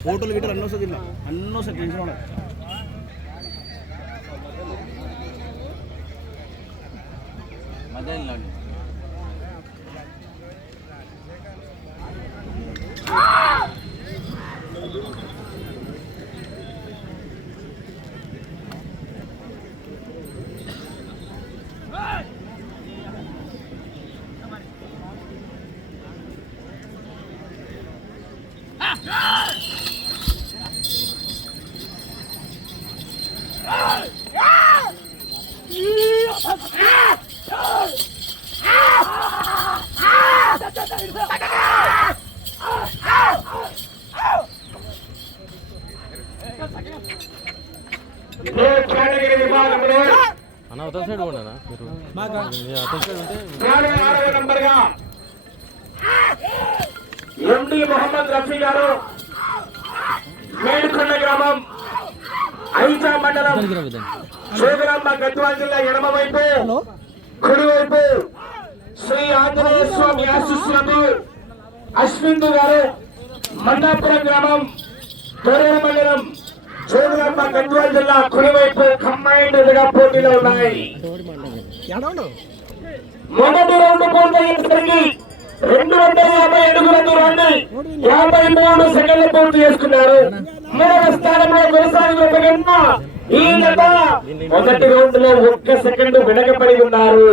ఫోటోలు గిట్టలు అన్నీ వస్తుంది ఇలా అన్నీ వస్తాయి టెన్షన్ ఉండదు మధ్యలో ఎండి మొహమ్మద్ రఫీ గారు మేడుకొండ గ్రామం ఐజా మండలం శోభరామ్మ గద్వాల్ జిల్లా ఎడమ వైపు కుడి వైపు శ్రీ ఆంజనేయ స్వామి ఆశీస్సులతో అశ్విందు గారు మండాపురం గ్రామం తొరేరు మండలం శోభరామ్మ గద్వాల్ జిల్లా కుడివైపు కంబైన్డ్ గా పోటీలో ఉన్నాయి. మొదటి రౌండ్ పూర్తయ్యేసరికి రెండు వందల యాభై అడుగుల దూరాన్ని యాభై మూడు సెకండ్లు పూర్తి చేసుకున్నారు. మూడవ స్థానంలో కొనసాగుతున్న ఈ జత మొదటి రౌండ్లో ఒక్క సెకండ్ వెనకబడి ఉన్నారు.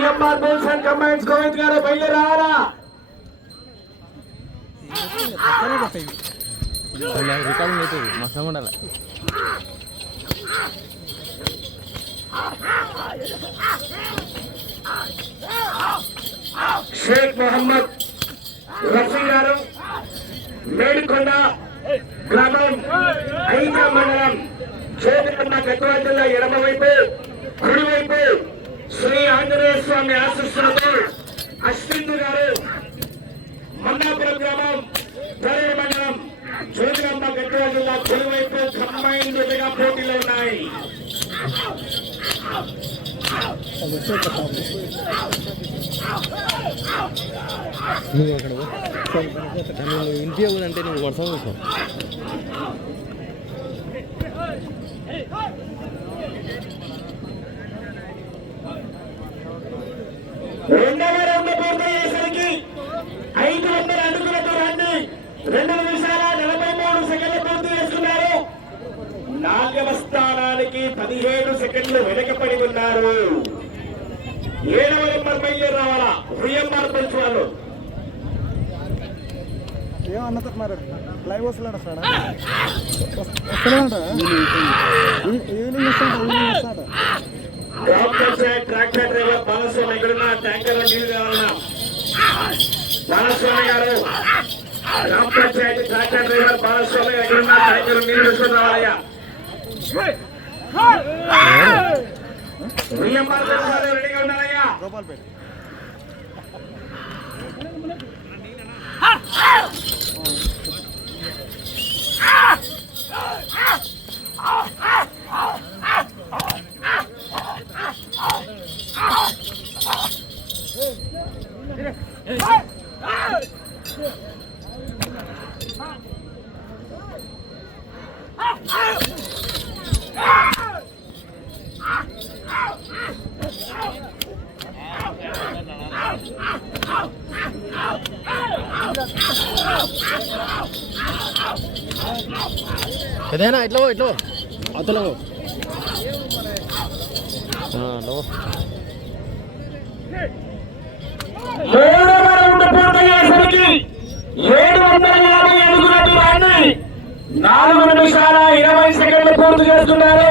VMR bulls and combines Govind గారు బయలుదేరి రికార్డింగ్ అవుతుంది ఉండాలి షేక్ మొహమ్మద్ రఫీ గారు మేడికొండ గ్రామం ఐదు మండలం చోదరమ్మ గద్వాల జిల్లా ఎడమ వైపు ఆంజనేయ స్వామి ఆశీస్సులతో అశ్వింద్ గారు మన్నాపురం గ్రామం తరేరు మండలం చోదరమ్మ గద్వాల జిల్లా కుడి వైపు కంబైన్డ్గా పోటీలో ఉన్నాయి నువ్వు అక్కడ. నువ్వు ఇంటి అంటే నువ్వు వర్షం చూసావు రెండవ రౌండ్ పూర్తయ్యేసరికి ఐదు వందల అడుగుల దూరాన్ని రెండు నిమిషాల నలభై మూడు సెకండ్లు పూర్తి చేసుకున్నారు. నాలుగవ స్థానానికి పదిహేడు సెకండ్లు వెనకపడి ఉన్నారు. ఏడవ నెంబర్ బయలుదేరి రావాలా విఎంఆర్ పంచ్ వాళ్ళు. ఏమన్నా మరి లైవ్ వస్తున్నాడు సార్ వస్తున్నాడు ఈవినింగ్ వస్తాడు ఈవినింగ్ వస్తాడు గ్రామ పంచాయత్ ట్రాక్టర్ డ్రైవర్ బాలస్వామి ఎక్కడున్నా? ట్యాంకర్లో నీళ్ళు కావాలన్నా బాలస్వామి గారు. గ్రామ పంచాయతీ ట్రాక్టర్ డ్రైవర్ బాలస్వామి ఎక్కడున్నా ట్యాంకర్ నీళ్ళు తీసుకుని రావాలయ్యా విఎంఆర్ పంచ్ వాళ్ళు రెడీగా ఉన్నారయ్యా గోపాల్పేట ఏదైనా ఇట్లా ఇట్లా అతలో ఏడు వందల యాభై అడుగుల దూరాన్ని నాలుగు నిమిషాల ఇరవై సెకండ్లు పూర్తి చేస్తున్నారు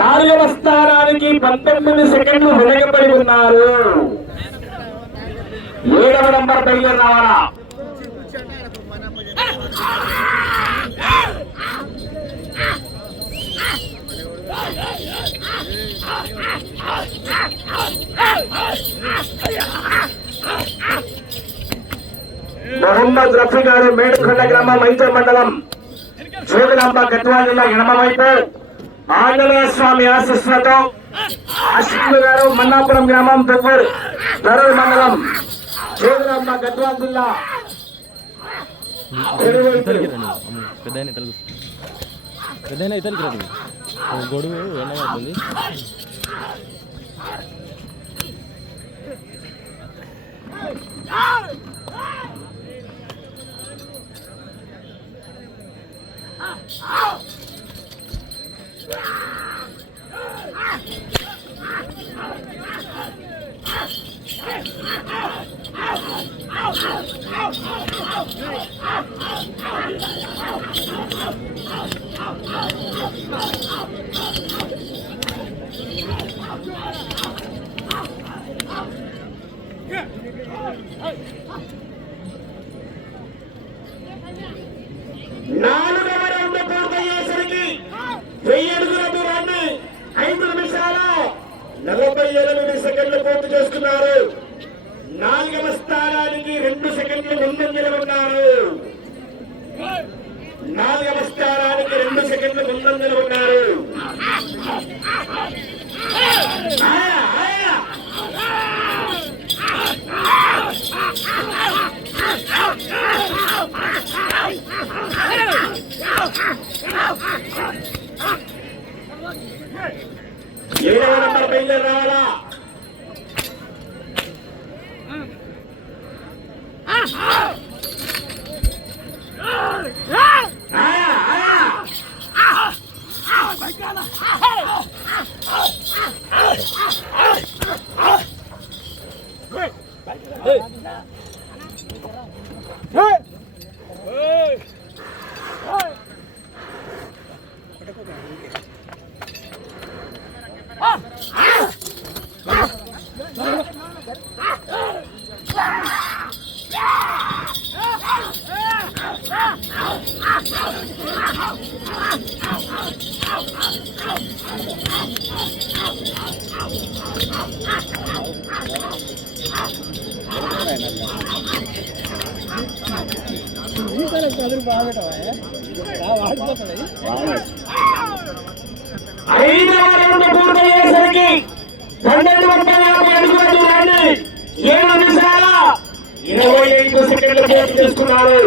నాలుగవ స్థానానికి పంతొమ్మిది సెకండ్లు వెనకబడి ఉన్నారు. ఏడవ నంబర్ బయలుదేరి రావాలా? మొహమ్మద్ రఫీ గారు మేడుకొండ గ్రామం మైతూర్ మండలం. జోగులాంబ గద్వాల జిల్లా ఎడమ వైపు ఆంజనేయ స్వామి ఆశీస్సులతో అశ్విన్ గారు మన్నాపురం గ్రామం పెప్పూరు ధరూర్ మండలం జోగులాంబ గద్వాల జిల్లా ఎడమవైపు ఇతలికి రండి అమ్మ, పెద్ద నాలుగవ ఐదవ రౌండ్ పూర్తయ్యేసరికి పన్నెండు వందల యాభై అడుగుల దూరాన్ని ఏడు నిమిషాల ఇరవై ఐదు సెకండ్లు పూర్తి చేసుకున్నారు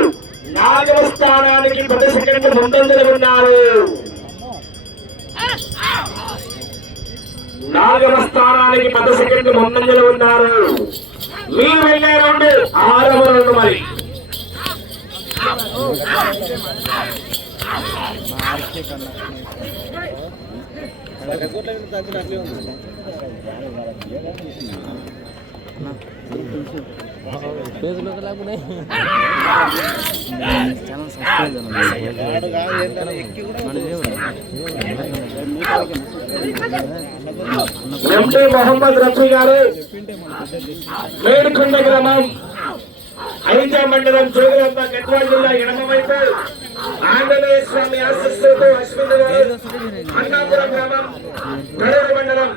నాలుగవ స్థానానికి పది సెకండ్లు ముందంజలు ఉన్నారు నాలుగవ స్థానానికి పది సెకండ్లు ముందంజలు ఉన్నారు మీరు వెళ్ళే రౌండ్ ఆరవ రౌండ్ మరి ఫేస్బుక్ లేకుండా ఎంపీ మొహమ్మద్ రఫీ గారు మేడుకొండ గ్రామం ఐదే మండలం జోగులంబ గద్వాల జిల్లా ఎడమ వైపు ఆంజనేయ స్వామి ఆశస్సులతో అశ్విన్ అన్నాపురం గ్రామం కడూరు మండలం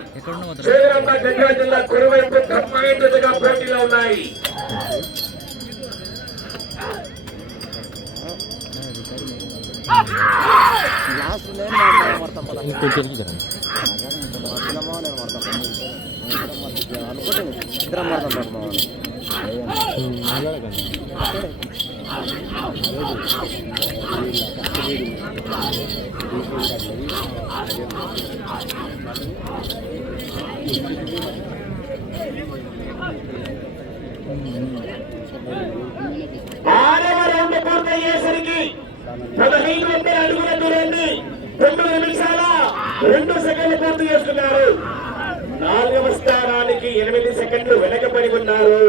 జోగులంబ గద్వాల జిల్లా కురువైపు కమ్మాయింపుగా పోటీలో ఉన్నాయి. కొంచెం ఎనికి రండి ఇద్దరం మాట్లాడతాం మాట్లాడకండి ఆరవ రౌండ్ పూర్తయ్యేసరికి పదహైదు వందల అడుగుల దూరాన్ని తొమ్మిది నిమిషాల రెండు సెకండ్లు పూర్తి చేస్తున్నారు నాలుగవ స్థానానికి ఎనిమిది సెకండ్లు వెనకబడి ఉన్నారు.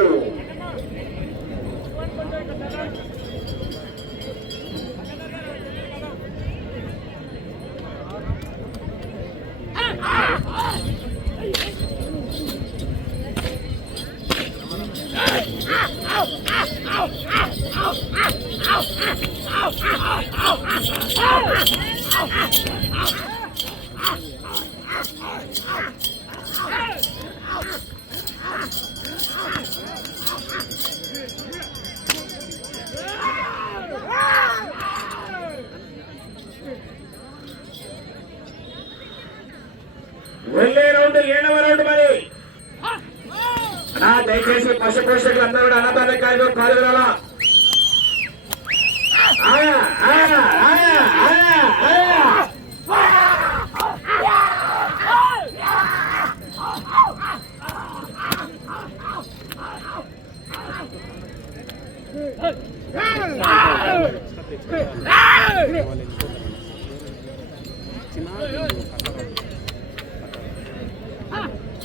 पैसे पाचशे पैसे घातल्यावर आणत आले काय लोक खाले झाला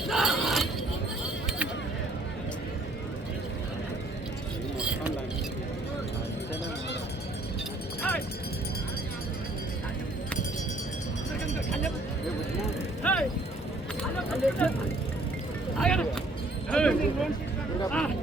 Ah! I got it. Hey. Ah.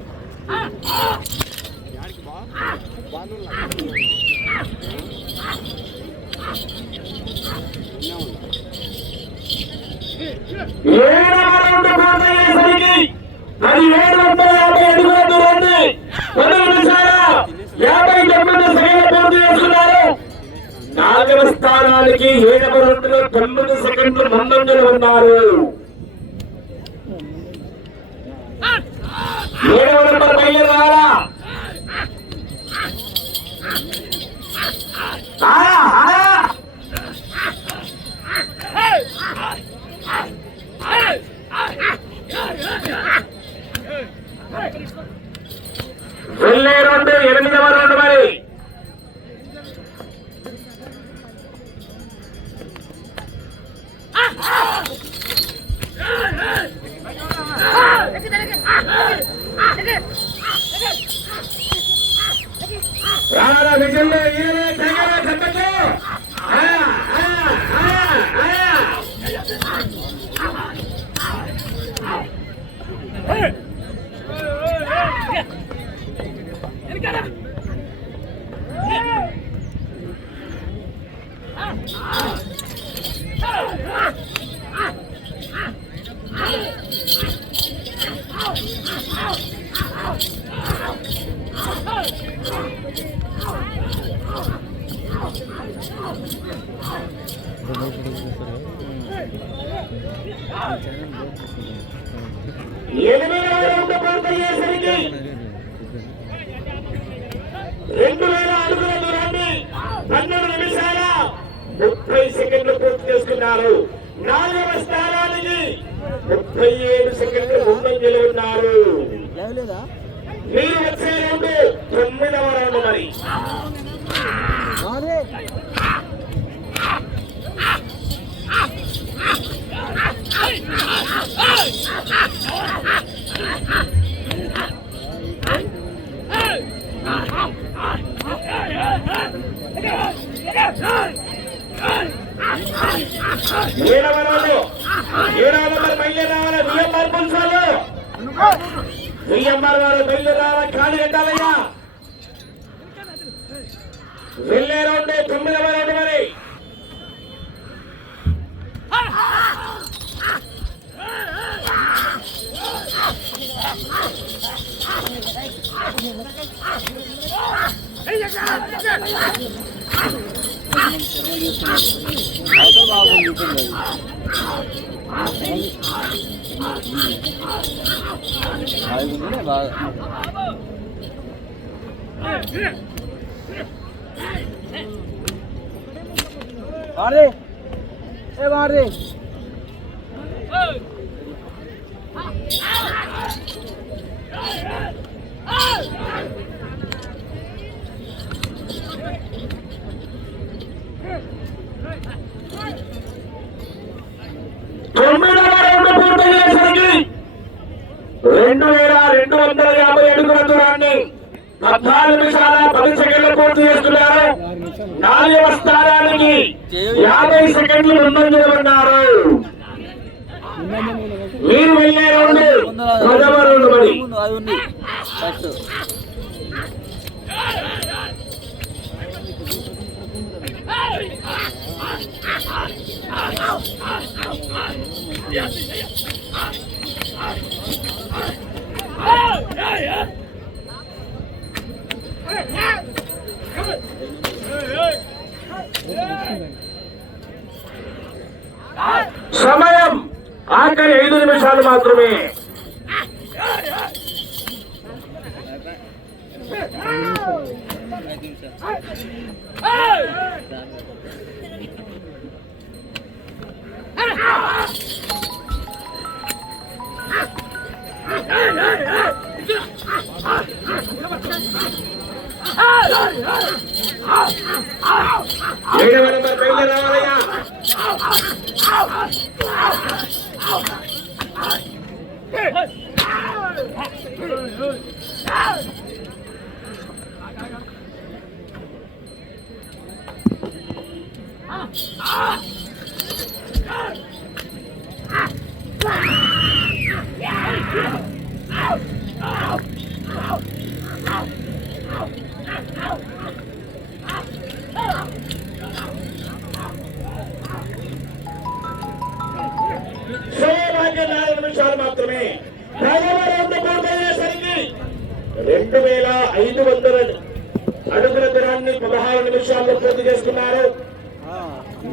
ये ఉన్నారు. నాలుగవ స్థానానికి ముప్పై ఏడు సెకండ్లు ముందంజలు ఉన్నారు. మీరు వచ్చే రౌండ్ తొమ్మిదవ రౌండ్ మరి. వెళ్ళారు సెకండ్లు ముందంజలు ఉన్నారు మీరు వెళ్ళే రౌండ్ ప్రథమ రౌండ్ మరి Yes. ఏడవ నెంబర్ బయలు రావాలయ్యా సోమాకి రెండు వేల ఐదు వందల అడుగుల దూరాన్ని పదహారు నిమిషాల్లో పూర్తి చేసుకున్నారు.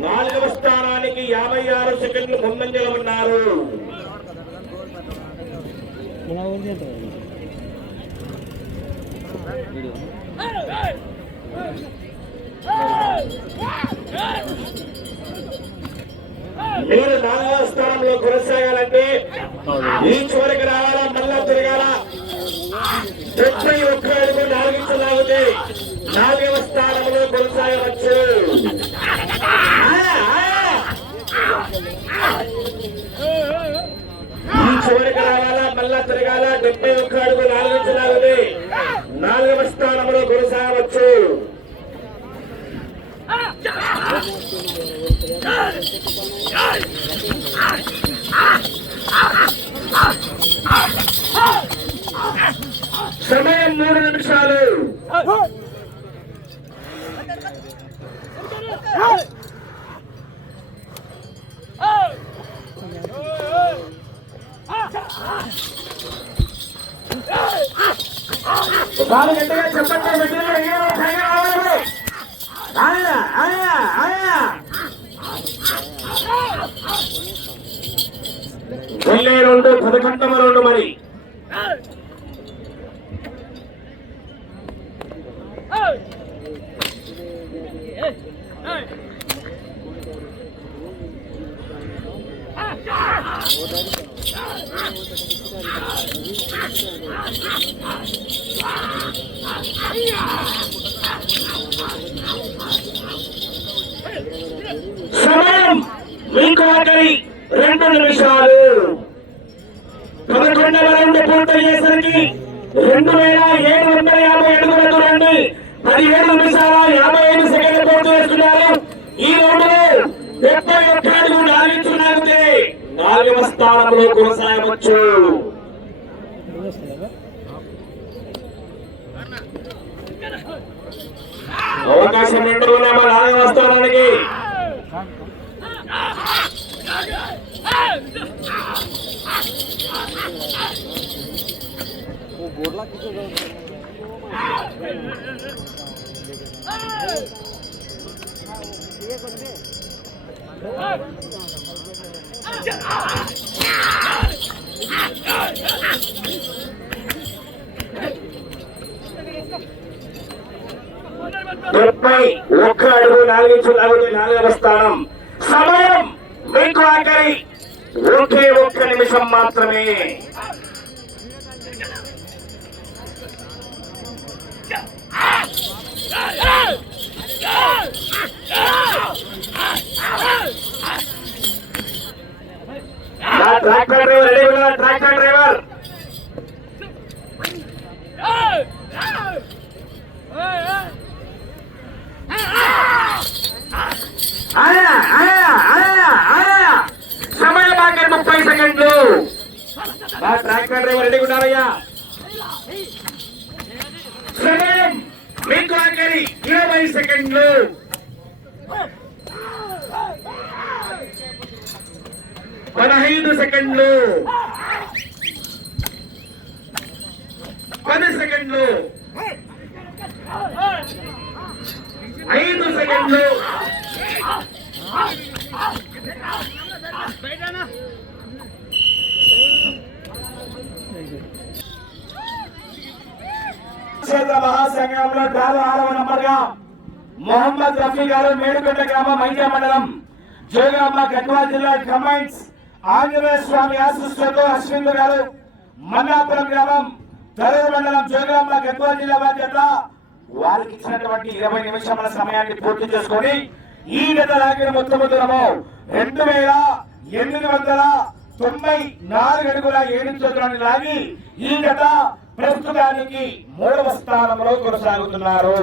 నాలుగవ స్థానానికి యాభై ఆరు సెకండ్లు ముందంజలో ఉన్నారు. మీరు నాలుగవ స్థానంలో కొనసాగాలంటే ఈ చివరికి రావాలి. ప్రతి ఒక్క అడుగు నాలుగించు లాగితే నాలుగవ స్థానంలో కొనసాగవచ్చు. ఒకసారి గట్టిగా చెప్పండి ఆయన, ఆయన, ఆయన. వెళ్ళే రెండు పదకొండవ రెండు మరి సమయం మీకు రెండు నిమిషాలు. పదకొండవ రౌండ్ పూర్తయ్యేసరికి రెండు వేల ఏడు వందల యాభై అడుగుల దూరాన్ని పదిహేడు నిమిషాల యాభై ఐదు సెకండ్లు పూర్తి చేస్తున్నారు ఈ రౌండ్లో డెబ్బై ఒక్క అడుగు నాలుగించున్నాగితే నాలుగవ స్థానంలో కొనసాగవచ్చు. అవకాశం రెండు ఉన్నామా నాలుగవ స్థానానికి పై ఒక్క అడుగు నాలుగించు లాగితే నాలుగవ స్థానం. సమయం మీకు ఆఖరి. ఒకే ఒక్క నిమిషం మాత్రమే. ట్రాక్టర్ డ్రైవర్ రెడీ ఉన్నా ట్రాక్టర్ డ్రైవర్? నా డ్రైవర్ రెడీ ఉన్నారయ్యా? సమయం మీకు ఆఖరి ఇరవై సెకండ్లు. పదహైదు సెకండ్లు. పది సెకండ్లు. ఐదు సెకండ్లు. క్షేత్ర మహాసంఘంలో డాలు ఆరవ నంబర్గా మొహమ్మద్ రఫీ గారు మేడుపేట గ్రామం మైజా మండలం జోగామ్మ గద్వాల జిల్లా కమెంట్స్ ఆంజనేయ స్వామి ఆశిస్సులతో అశ్విందు గారు మన్నాపురం గ్రామం తరూరు మండలం జోగామ్మ గద్వాల జిల్లా బాధ్యత వారికి ఇచ్చినటువంటి ఇరవై నిమిషముల సమయాన్ని పూర్తి చేసుకొని ఈ గత లాగిన మొత్తం దూరము రెండు వేల ఎనిమిది వందల తొంభై నాలుగు అడుగుల ఏడు చదువులను లాగి ఈ గత ప్రస్తుతానికి మూడవ స్థానంలో కొనసాగుతున్నారు.